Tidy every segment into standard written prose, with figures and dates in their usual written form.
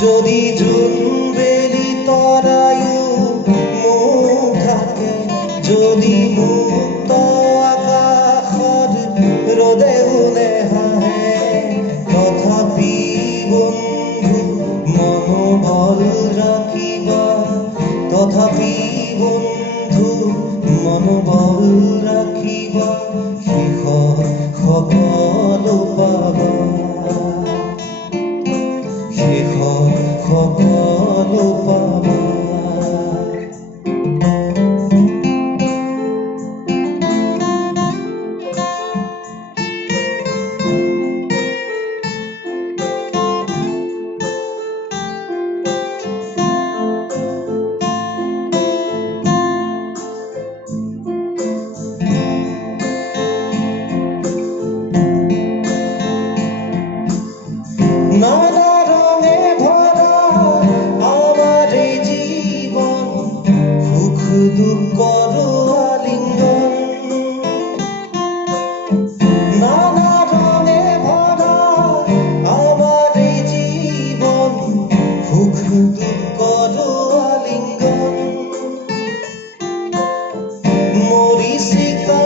যদি জোনবেলি তৰায়ো মোক থাকে, যদি মুক্ত আকাশত ৰদেও নেহাহে, তথাপি বন্ধু মনোবল ৰাখিবা, তথাপি বন্ধু মনোবল ৰাখিবা, শেষত সকলো পাবা, শেষত সকলো পাবা। নানা রঙে ভরা আমার এই জীবন, সুখ দুঃখর আলিঙ্গন। নানা রঙে ভরা আমার এই জীবন, সুখ দুঃখর আলিঙ্গন। মরিচিকা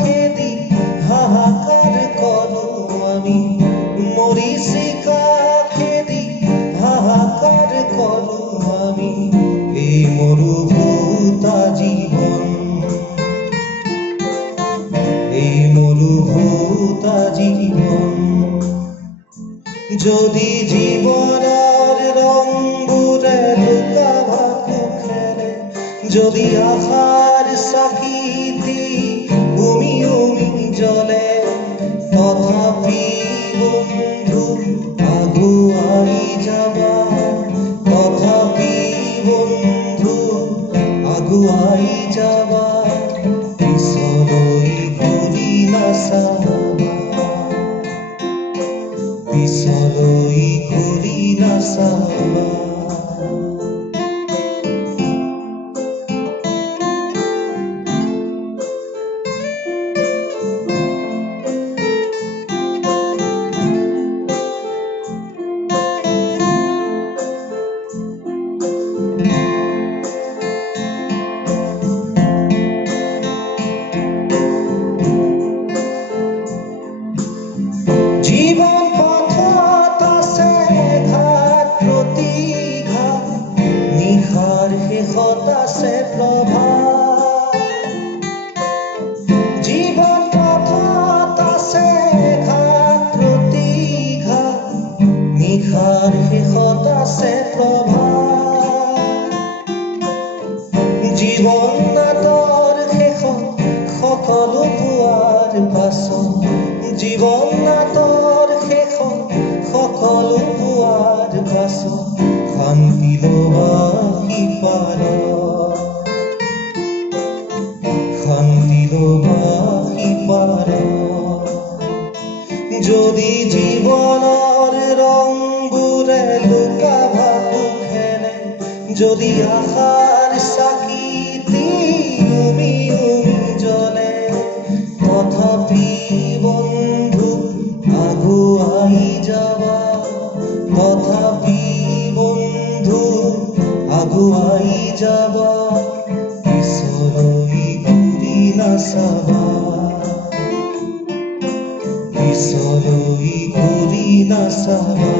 খেদি হাহাকার করো আমি, মরিচিকা খেদি হাহাকার করো আমি, এই মরুভূতা জীবন, এই মরুভূতা জীবন। যদি জীবনের ৰংবোৰে লুকা ভাকু খেলে, যদি আশাৰ চাকিটি উমি উমি জ্বলে, তথাপি বন্ধু আগুৱাই যাবা, তথাপি বন্ধু আগুৱাই যাবা, পিছলৈ ঘূৰি নাচাবা, পিছলৈ ঘূৰি নাচাবা। জীবন পথত আছে ঘাট প্ৰতিঘাট, নিশাৰ শেষত আছে প্ৰভাত। জীবন পথত আছে ঘাট প্ৰতিঘাট, নিশাৰ শেষত আছে প্ৰভাত। জীৱন নাটৰ শেষত সকলো পোৱাৰ পাছত, জীৱন নাটৰ শেষত সকলো পোৱাৰ পাছত, শান্তি লবা সিপাৰত, শান্তি লবা সিপাৰত। যদি জীৱনৰ ৰংবোৰে লুকা ভাকু খেলে, যদি আশাৰ চাকিটি উমি উমি জ্বলে, তথাপি বন্ধু আগুৱাই যাবা, তথাপি বন্ধু আগুৱাই যাবা, পিছলৈ ঘূৰি নাচাবা, পিছলৈ ঘূৰি নাচাবা।